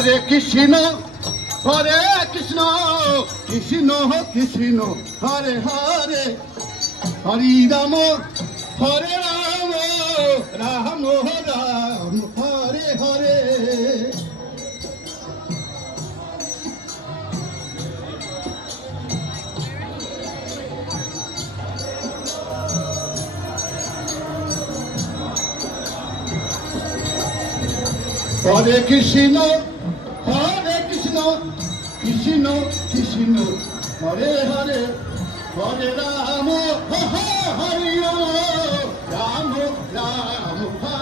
Hare Krishna, Krishna Krishna, Hare Hare, Hare Rama, Rama Ram, Hare Hare. Hare Krishna, Krishna Krishna, Hare Hare, Hare Rama, Hare Rama, Rama Rama,